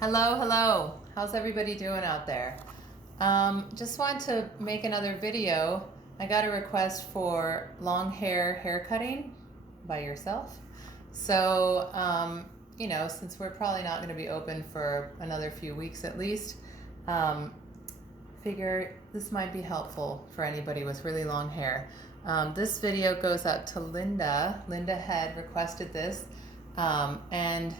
Hello, hello. How's everybody doing out there? Just want to make another video. I got a request for long hair cutting by yourself. So, since we're probably not going to be open for another few weeks at least, um, figure this might be helpful for anybody with really long hair. This video goes out to Linda. Linda had requested this. And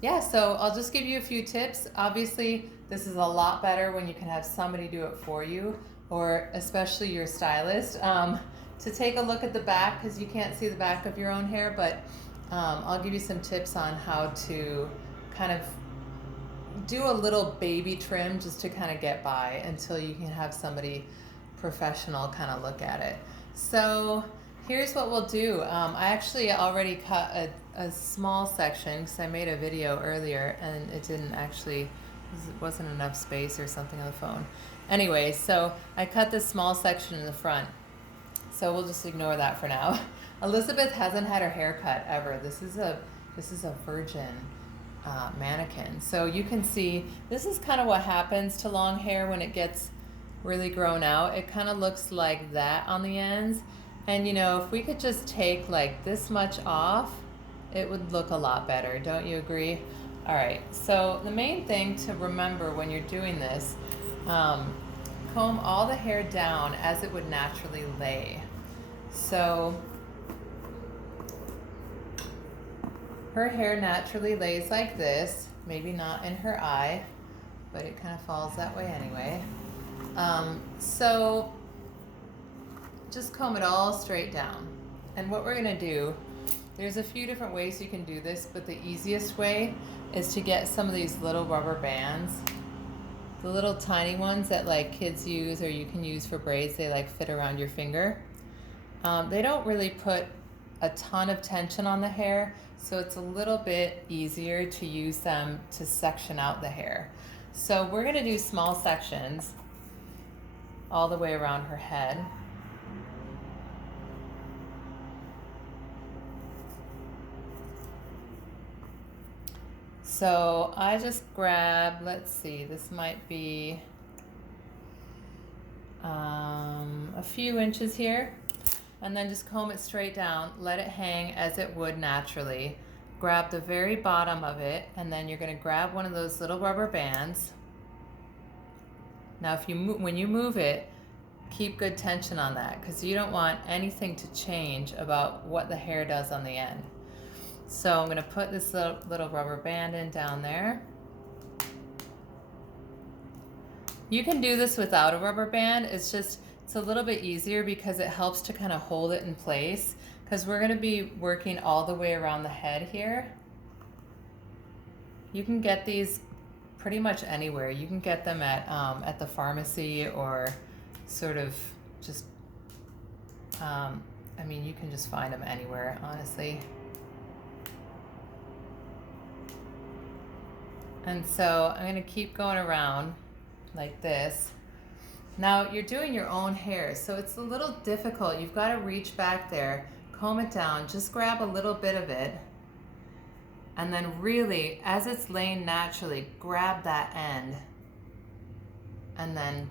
yeah, so I'll just give you a few tips. Obviously, this is a lot better when you can have somebody do it for you, or especially your stylist. To take a look at the back, because you can't see the back of your own hair, but I'll give you some tips on how to kind of do a little baby trim just to kind of get by until you can have somebody professional kind of look at it. So here's what we'll do. I actually already cut a small section because I made a video earlier and it wasn't enough space or something on the phone. Anyway, so I cut this small section in the front. So we'll just ignore that for now. Elizabeth hasn't had her hair cut ever. This is a virgin mannequin. So you can see this is kind of what happens to long hair when it gets really grown out. It kind of looks like that on the ends. And if we could just take like this much off, it would look a lot better. Don't you agree? All right, so the main thing to remember when you're doing this, comb all the hair down as it would naturally lay. So her hair naturally lays like this, maybe not in her eye, but it kind of falls that way anyway. So just comb it all straight down. And what we're gonna do, there's a few different ways you can do this, but the easiest way is to get some of these little rubber bands, the little tiny ones that like kids use or you can use for braids. They like fit around your finger. They don't really put a ton of tension on the hair, so it's a little bit easier to use them to section out the hair. So we're gonna do small sections all the way around her head. So I just grab, let's see, this might be a few inches here, and then just comb it straight down, let it hang as it would naturally. Grab the very bottom of it, and then you're going to grab one of those little rubber bands. Now when you move it, keep good tension on that because you don't want anything to change about what the hair does on the end. So I'm going to put this little rubber band in down there. You can do this without a rubber band. It's a little bit easier because it helps to kind of hold it in place because we're going to be working all the way around the head here. You can get these pretty much anywhere. You can get them at the pharmacy or sort of just, you can just find them anywhere, honestly. And so I'm going to keep going around like this. Now you're doing your own hair, so it's a little difficult. You've got to reach back there, comb it down, just grab a little bit of it, and then really, as it's laying naturally, grab that end and then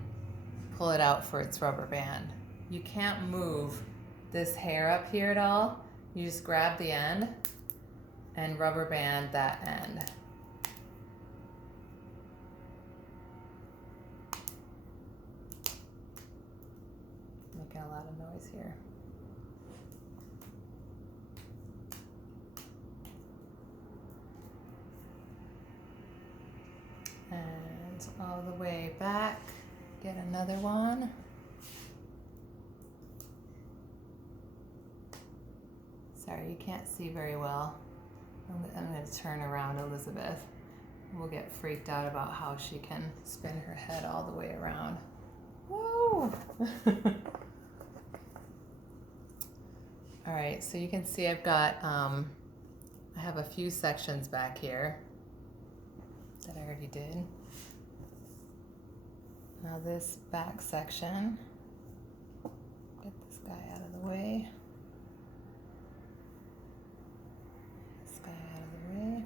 pull it out for its rubber band. You can't move this hair up here at all. You just grab the end and rubber band that end. Making a lot of noise here. And all the way back, get another one. Sorry, you can't see very well. I'm going to turn around Elizabeth. We'll get freaked out about how she can spin her head all the way around. Whoa! All right, so you can see I've got, I have a few sections back here that I already did. Now this back section, get this guy out of the way. This guy out of the way.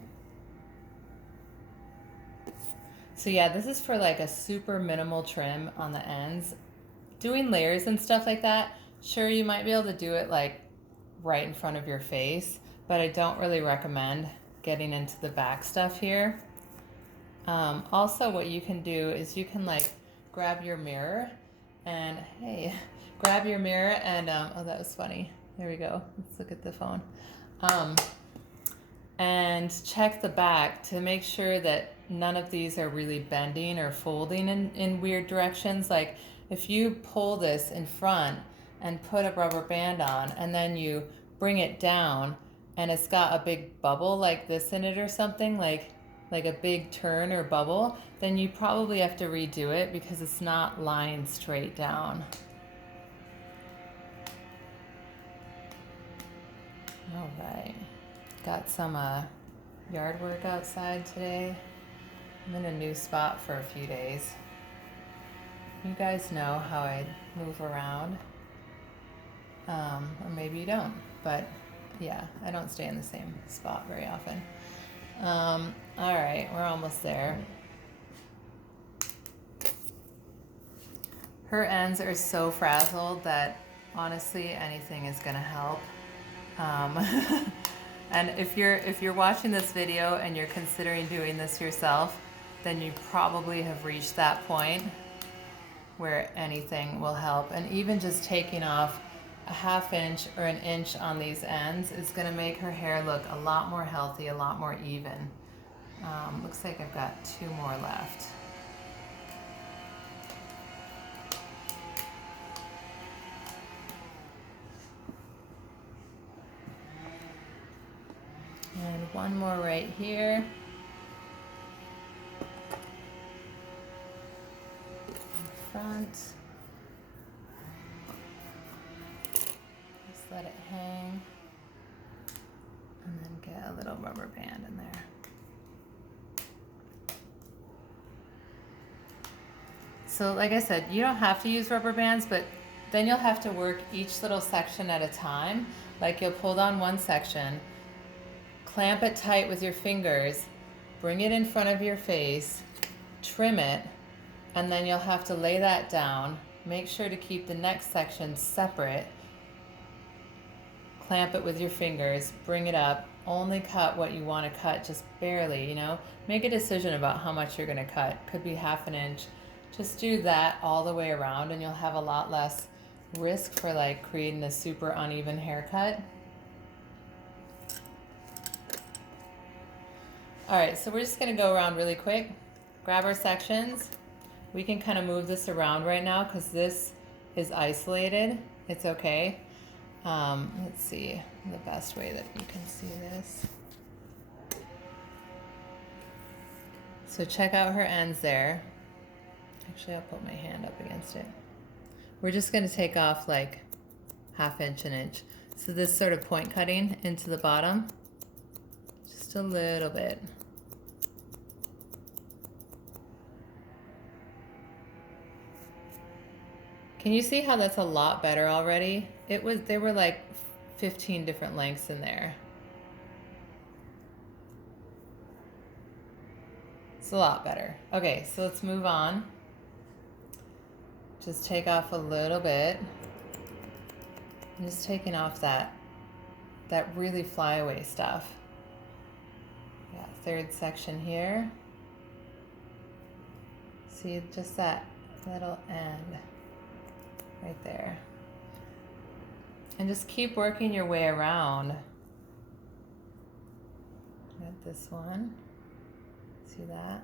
So yeah, this is for like a super minimal trim on the ends. Doing layers and stuff like that, sure, you might be able to do it like right in front of your face, but I don't really recommend getting into the back stuff here. Also, what you can do is you can like grab your mirror and hey, grab your mirror and oh, that was funny. There we go. Let's look at the phone. And check the back to make sure that none of these are really bending or folding in weird directions. Like if you pull this in front and put a rubber band on and then you bring it down and it's got a big bubble like this in it or something, like a big turn or bubble, then you probably have to redo it because it's not lying straight down. All right. Got some yard work outside today. I'm in a new spot for a few days. You guys know how I move around. Or maybe you don't, but yeah, I don't stay in the same spot very often. All right, we're almost there. Her ends are so frazzled that honestly anything is gonna help. And if you're watching this video and you're considering doing this yourself, then you probably have reached that point where anything will help. And even just taking off a ½ inch or an inch on these ends is going to make her hair look a lot more healthy, a lot more even. Looks like I've got 2 more left. And 1 more right here. Front. Just let it hang. And then get a little rubber band in there. So like I said, you don't have to use rubber bands, but then you'll have to work each little section at a time. Like you'll pull down one section, clamp it tight with your fingers, bring it in front of your face, trim it, and then you'll have to lay that down. Make sure to keep the next section separate. Clamp it with your fingers, bring it up, only cut what you want to cut, just barely, you know. Make a decision about how much you're going to cut. Could be ½ inch. Just do that all the way around and you'll have a lot less risk for like creating a super uneven haircut. All right, so we're just going to go around really quick. Grab our sections. We can kind of move this around right now because this is isolated. It's okay. Let's see the best way that you can see this. So check out her ends there. Actually, I'll put my hand up against it. We're just going to take off like ½ inch, an inch. So this sort of point cutting into the bottom, just a little bit. Can you see how that's a lot better already? There were like 15 different lengths in there. It's a lot better. Okay, so let's move on. Just take off a little bit. I'm just taking off that really flyaway stuff. Yeah, 3rd section here. See just that little end right there. And just keep working your way around. Got this one. See that?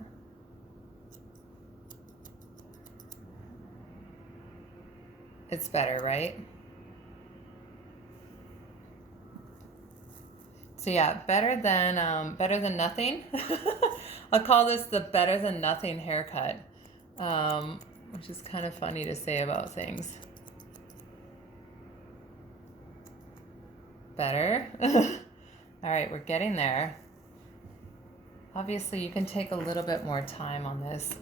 It's better, right? So yeah, better than nothing. I'll call this the better than nothing haircut, which is kind of funny to say about things. Better. All right, we're getting there. Obviously, you can take a little bit more time on this,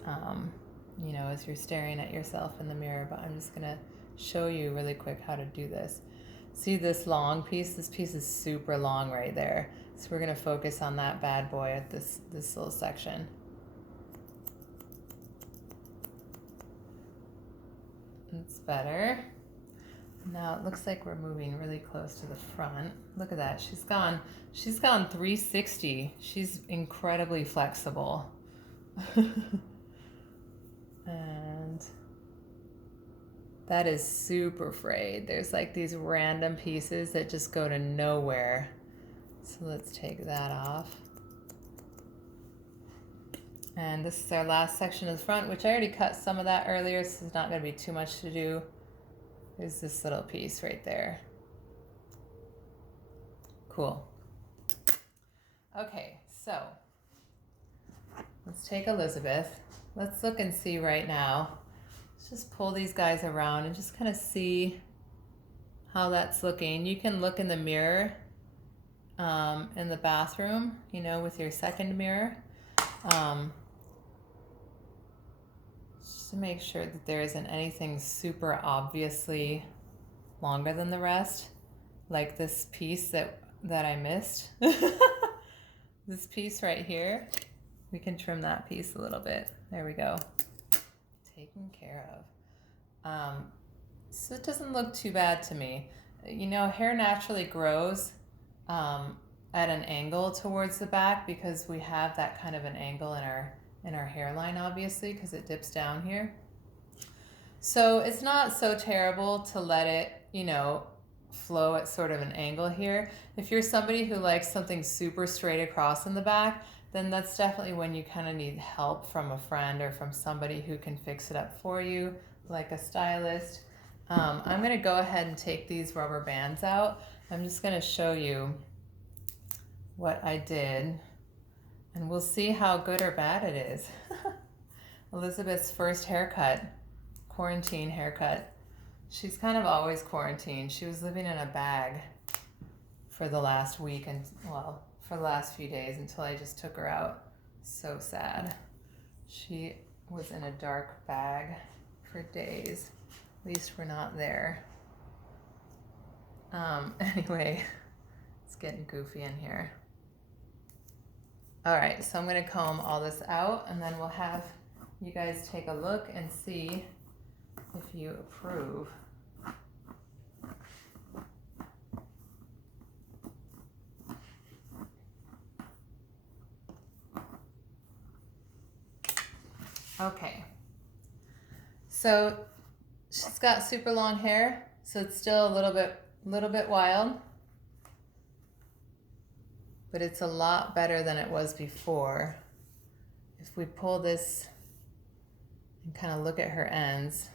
you know, as you're staring at yourself in the mirror, but I'm just gonna show you really quick how to do this. See this long piece? This piece is super long right there. So we're gonna focus on that bad boy at this little section. It's better. Now it looks like we're moving really close to the front. Look at that. She's gone 360. She's incredibly flexible. And that is super frayed. There's like these random pieces that just go to nowhere. So let's take that off. And this is our last section of the front, which I already cut some of that earlier, so there's not going to be too much to do. There's this little piece right there. Cool. Okay, so let's take Elizabeth. Let's look and see right now. Let's just pull these guys around and just kind of see how that's looking. You can look in the mirror in the bathroom, you know, with your second mirror. Just to make sure that there isn't anything super obviously longer than the rest, like this piece that I missed. This piece right here, we can trim that piece a little bit. There we go. Taken care of. So it doesn't look too bad to me. You know, hair naturally grows at an angle towards the back because we have that kind of an angle in our hairline, obviously, because it dips down here. So it's not so terrible to let it, you know, flow at sort of an angle here. If you're somebody who likes something super straight across in the back, then that's definitely when you kind of need help from a friend or from somebody who can fix it up for you, like a stylist. I'm going to go ahead and take these rubber bands out. I'm just going to show you what I did, and we'll see how good or bad it is. Elizabeth's first haircut, quarantine haircut. She's kind of always quarantined. She was living in a bag for the last week and, well, for the last few days until I just took her out. So sad. She was in a dark bag for days. At least we're not there. Anyway, it's getting goofy in here. All right, so I'm gonna comb all this out and then we'll have you guys take a look and see if you approve. Okay, so she's got super long hair, so it's still a little bit wild, but it's a lot better than it was before. If we pull this and kind of look at her ends,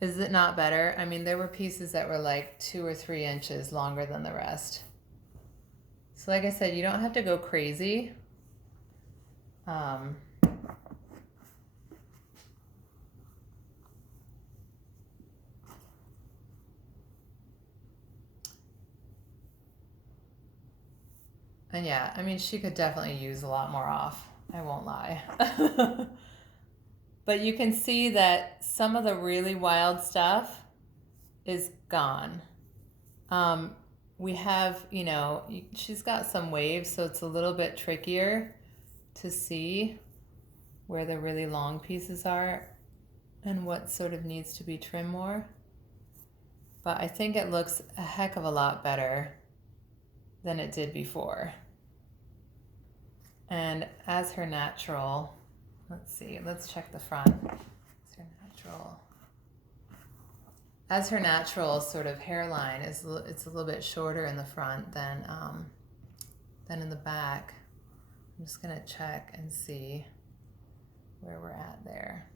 is it not better? I mean, there were pieces that were like 2 or 3 inches longer than the rest. So like I said, you don't have to go crazy. And yeah, I mean, she could definitely use a lot more off. I won't lie. But you can see that some of the really wild stuff is gone. We have, you know, she's got some waves, so it's a little bit trickier to see where the really long pieces are and what sort of needs to be trimmed more. But I think it looks a heck of a lot better than it did before. And as her natural, let's see, let's check the front. As her natural sort of hairline is, it's a little bit shorter in the front than in the back. I'm just gonna check and see where we're at there.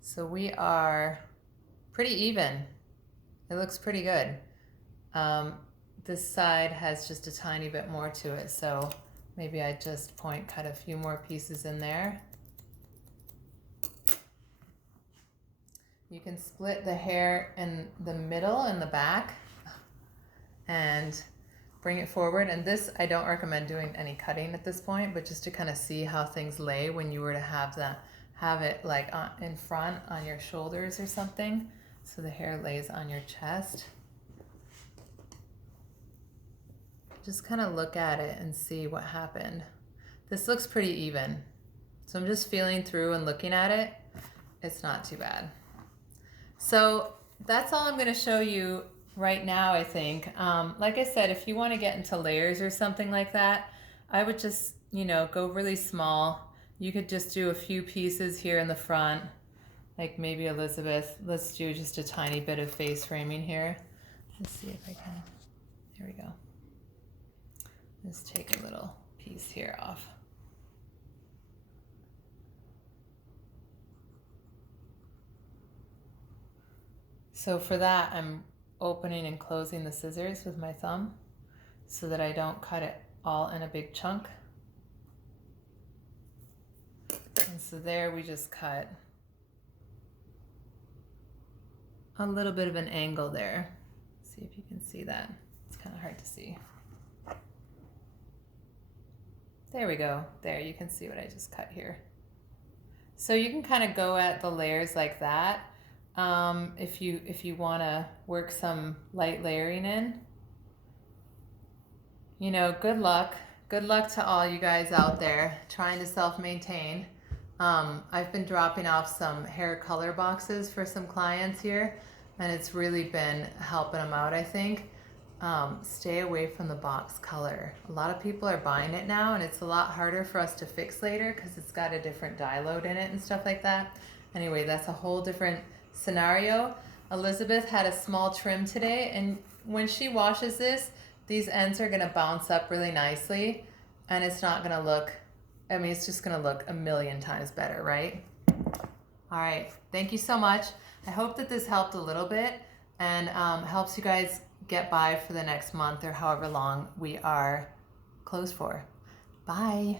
So we are pretty even. It looks pretty good. This side has just a tiny bit more to it, so maybe I just point cut a few more pieces in there. You can split the hair in the middle and the back and bring it forward. And this, I don't recommend doing any cutting at this point, but just to kind of see how things lay when you were to have it like in front on your shoulders or something. So the hair lays on your chest. Just kind of look at it and see what happened. This looks pretty even. So I'm just feeling through and looking at it. it's not too bad. So that's all I'm going to show you right now, I think. Like I said, if you want to get into layers or something like that, I would just, you know, go really small. You could just do a few pieces here in the front, like maybe Elizabeth. Let's do just a tiny bit of face framing here. Let's see if I can. There we go. Let's take a little piece here off. So for that, I'm opening and closing the scissors with my thumb so that I don't cut it all in a big chunk. And so there we just cut a little bit of an angle there. See if you can see that. It's kind of hard to see. There we go. There, you can see what I just cut here. So you can kind of go at the layers like that. If you want to work some light layering in. You know, good luck. Good luck to all you guys out there trying to self-maintain. I've been dropping off some hair color boxes for some clients here, and it's really been helping them out, I think. Stay away from the box color. A lot of people are buying it now, and it's a lot harder for us to fix later because it's got a different dye load in it and stuff like that. Anyway, that's a whole different scenario. Elizabeth had a small trim today, and when she washes this, these ends are gonna bounce up really nicely, and it's not gonna look, I mean, it's just gonna look a million times better, right? All right, thank you so much. I hope that this helped a little bit and helps you guys get by for the next month or however long we are closed for. Bye.